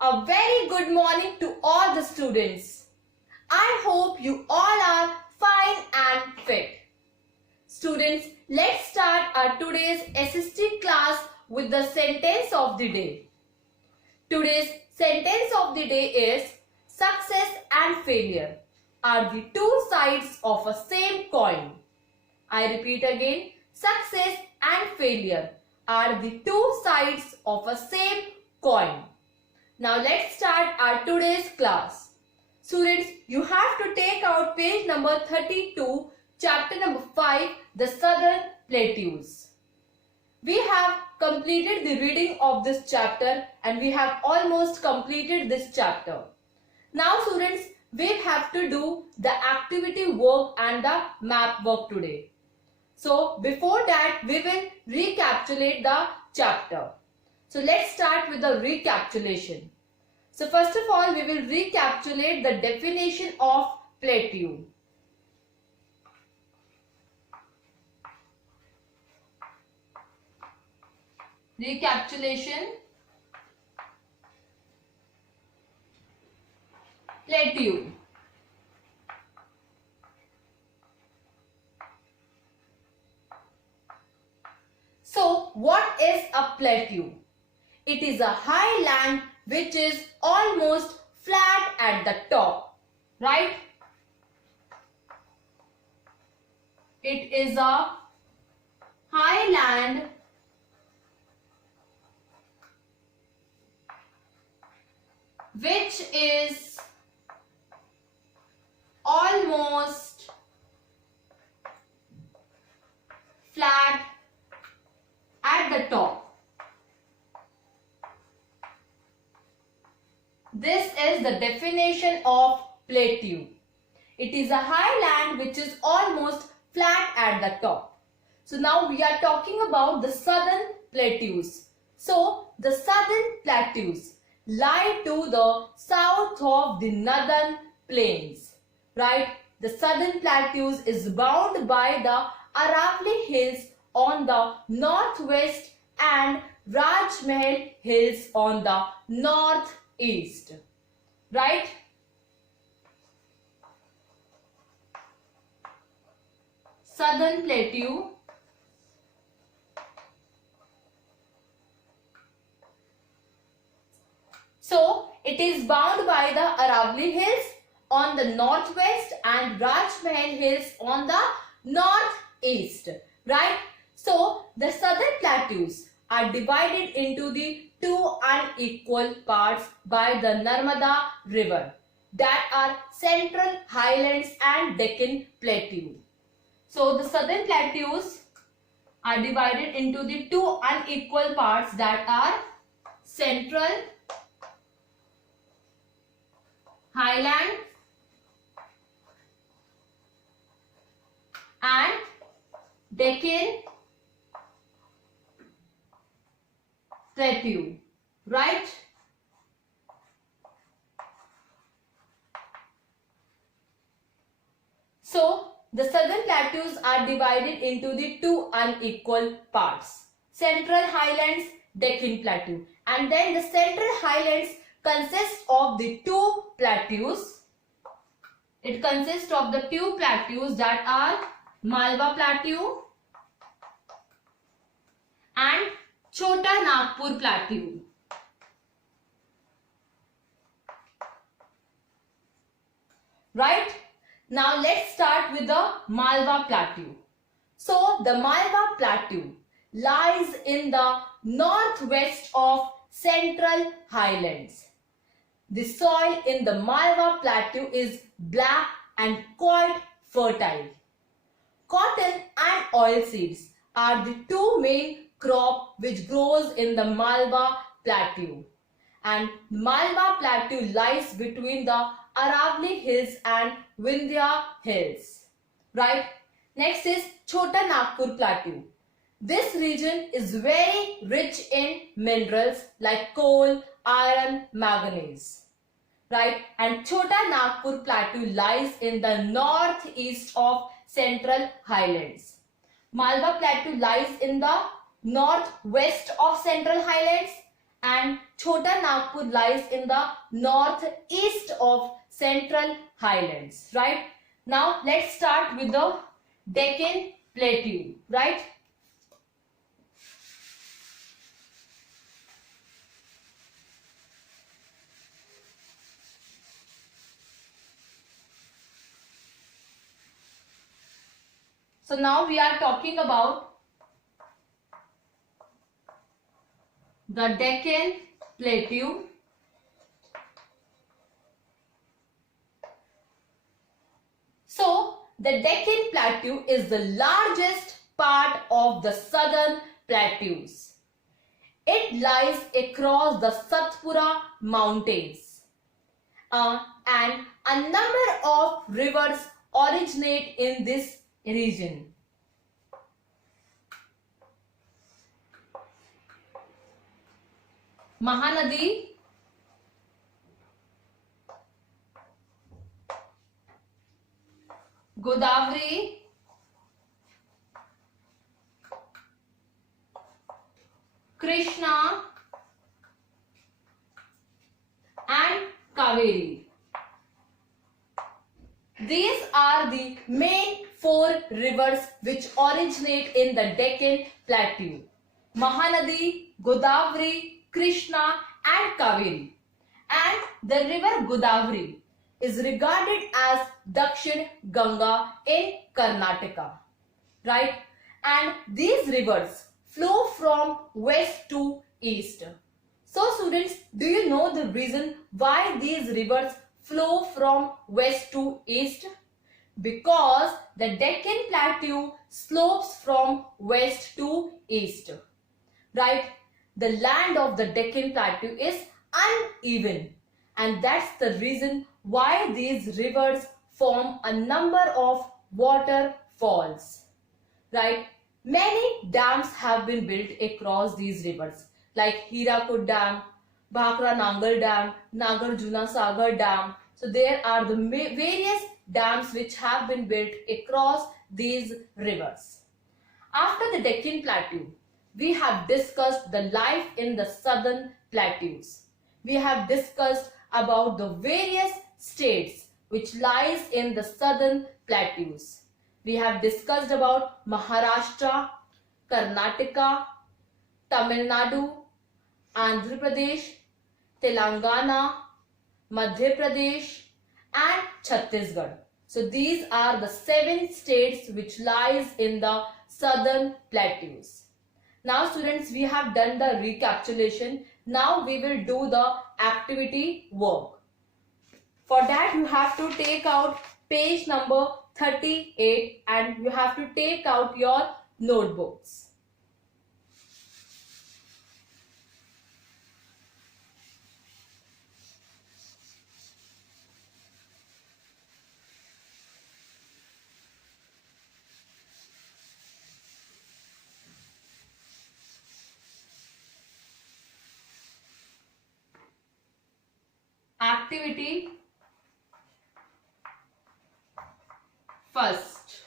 A very good morning to all the students. I hope you all are fine and fit. Students, let's start our today's SST class with the sentence of the day. Today's sentence of the day is success and failure are the two sides of a same coin. I repeat again, success and failure are the two sides of a same coin. Now let's start our today's class. Students, you have to take out page number 32, chapter number 5, the Southern Plateaus. We have completed the reading of this chapter and we have almost completed this chapter. Now students, we have to do the activity work and the map work today. So before that, we will recapitulate the chapter. So let's start with the recapitulation. So first of all, we will recapitulate the definition of plateau. Recapitulation. Plateau. So, what is a plateau? It is a high land which is almost flat at the top, right? It is a high land which is almost flat at the top. This is the definition of plateau. It is a high land which is almost flat at the top. So now we are talking about the southern plateaus. So the southern plateaus lie to the south of the northern plains, right? The southern plateaus is bound by the Aravalli Hills on the northwest and Rajmahal Hills on the northeast, right? Southern plateau so it is bound by the Aravalli Hills on the northwest and Rajmahal Hills on the northeast, right? So the southern plateaus are divided into the two unequal parts by the Narmada river, that are Central Highlands and Deccan Plateau. So the southern plateaus are divided into the two unequal parts, that are Central Highland and Deccan Plateau, right? So the southern plateaus are divided into the two unequal parts, Central Highlands, Deccan Plateau, and then the Central Highlands consists of the two plateaus. It consists of the two plateaus, that are Malwa Plateau and Chota Nagpur Plateau. Right? Now let's start with the Malwa Plateau. So the Malwa Plateau lies in the northwest of Central Highlands. The soil in the Malwa Plateau is black and quite fertile. Cotton and oilseeds are the two main crop which grows in the Malwa Plateau, and Malwa Plateau lies between the Aravalli Hills and Vindhya Hills, right? Next is Chota Nagpur Plateau. This region is very rich in minerals like coal, iron, manganese, right? And Chota Nagpur Plateau lies in the northeast of Central Highlands. Malwa Plateau lies in the northwest of Central Highlands and Chota Nagpur lies in the northeast of Central Highlands, right? Now let's start with the Deccan Plateau, right? So now we are talking about the Deccan Plateau. So the Deccan Plateau is the largest part of the southern plateaus. It lies across the Satpura mountains, and a number of rivers originate in this region. Mahanadi, Godavari, Krishna and Kaveri. These are the main four rivers which originate in the Deccan Plateau: Mahanadi, Godavari, Krishna and Kaveri. And the river Godavari is regarded as Dakshin Ganga in Karnataka, right? And these rivers flow from west to east. So students, do you know the reason why these rivers flow from west to east? Because the Deccan Plateau slopes from west to east, right? The land of the Deccan Plateau is uneven, and that's the reason why these rivers form a number of waterfalls, right? Many dams have been built across these rivers, like Hirakud Dam, Bhakra Nangal Dam, Nagarjuna Sagar Dam. So there are the various dams which have been built across these rivers. After the Deccan Plateau, we have discussed the life in the southern plateaus. We have discussed about the various states which lies in the southern plateaus. We have discussed about Maharashtra, Karnataka, Tamil Nadu, Andhra Pradesh, Telangana, Madhya Pradesh and Chhattisgarh. So these are the 7 states which lies in the southern plateaus. Now students, we have done the recapitulation. Now we will do the activity work. For that you have to take out page number 38 and you have to take out your notebooks. Activity first.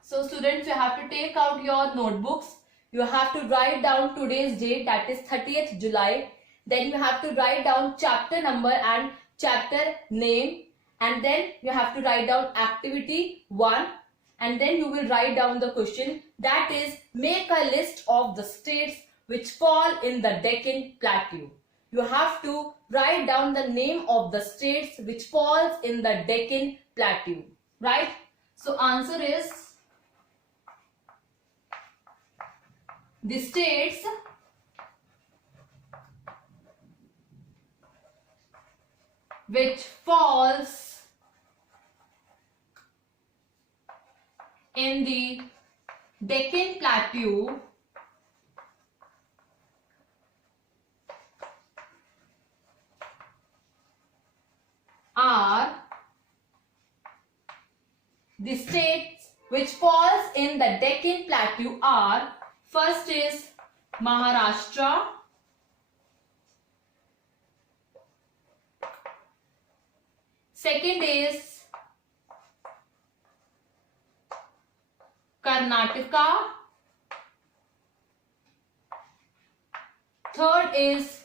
So students, you have to take out your notebooks. You have to write down today's date, that is 30th July. Then you have to write down chapter number and chapter name. And then you have to write down activity 1. And then you will write down the question, that is, make a list of the states which fall in the Deccan Plateau. You have to write down the name of the states which falls in the Deccan Plateau, right? So answer is the states which falls in the Deccan Plateau are the states which falls in the Deccan Plateau are, first is Maharashtra, second is Karnataka, Third is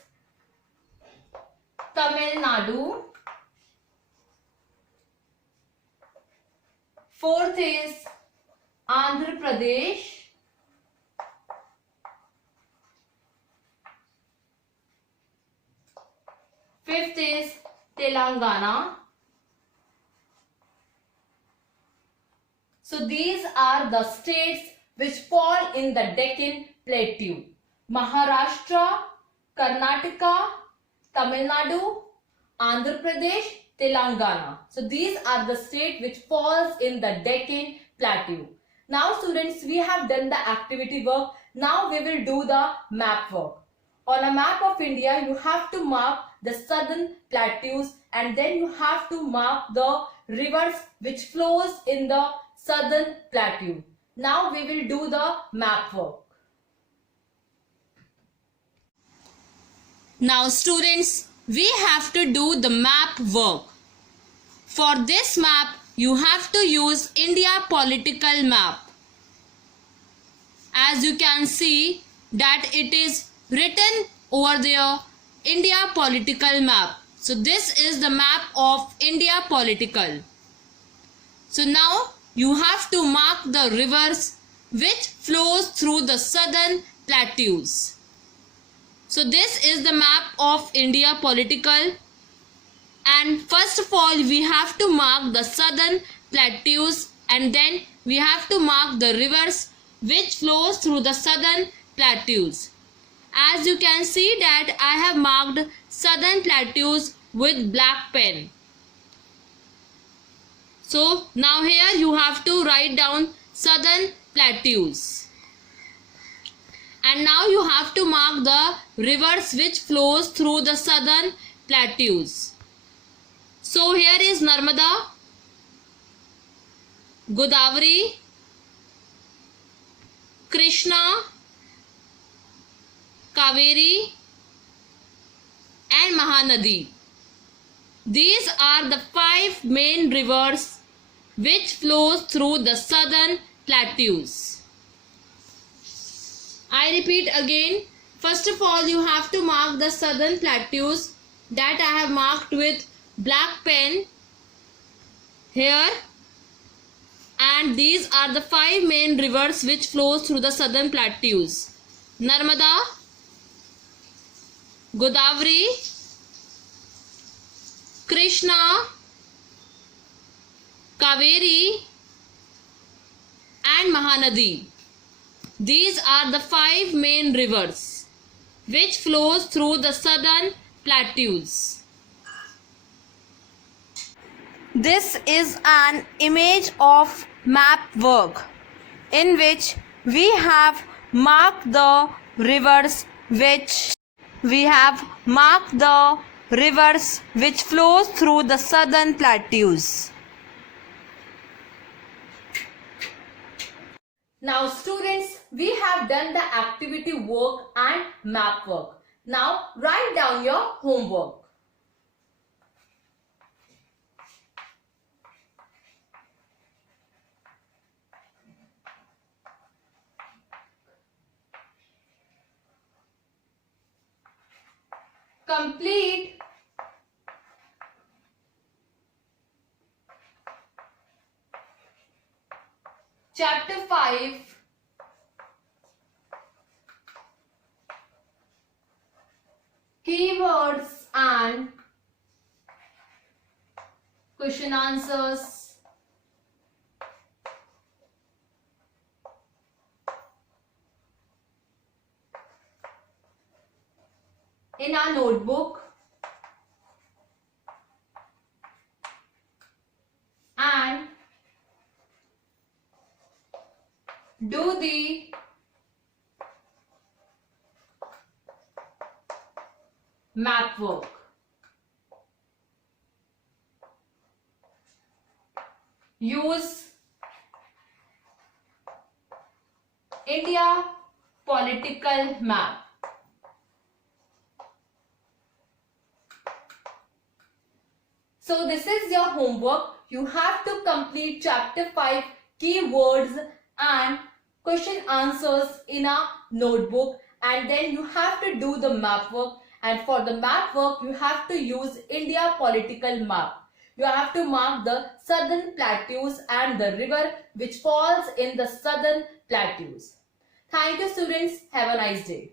Tamil Nadu. Fourth is Andhra Pradesh. Fifth is Telangana. So these are the states which fall in the Deccan Plateau: Maharashtra, Karnataka, Tamil Nadu, Andhra Pradesh, Telangana. So these are the states which falls in the Deccan Plateau. Now students, we have done the activity work. Now we will do the map work. On a map of India, you have to mark the southern plateaus and then you have to mark the rivers which flows in the southern plateau. Now we will do the map work. Now students, we have to do the map work. For this map, you have to use India political map. As you can see that it is written over there, India political map. So this is the map of India political. So now you have to mark the rivers which flows through the southern plateaus. So this is the map of India political, and first of all we have to mark the southern plateaus and then we have to mark the rivers which flows through the southern plateaus. As you can see that I have marked southern plateaus with black pen. So now here you have to write down southern plateaus. And now you have to mark the rivers which flows through the southern plateaus. So here is Narmada, Godavari, Krishna, Kaveri and Mahanadi. These are the 5 main rivers which flows through the southern plateaus. I repeat again, first of all you have to mark the southern plateaus that I have marked with black pen here, and these are the 5 main rivers which flows through the southern plateaus: Narmada, Godavari, Krishna, Kaveri and Mahanadi. These are the 5 main rivers which flows through the southern plateaus. This is an image of map work in which we have marked the rivers which flows through the southern plateaus. Now students, we have done the activity work and map work. Now write down your homework. Complete Chapter 5, Keywords and Question Answers. In our notebook and do the map work. Use India political map. So this is your homework. You have to complete chapter 5 keywords and question answers in a notebook, and then you have to do the map work, and for the map work you have to use India political map. You have to mark the southern plateaus and the river which falls in the southern plateaus. Thank you students. Have a nice day.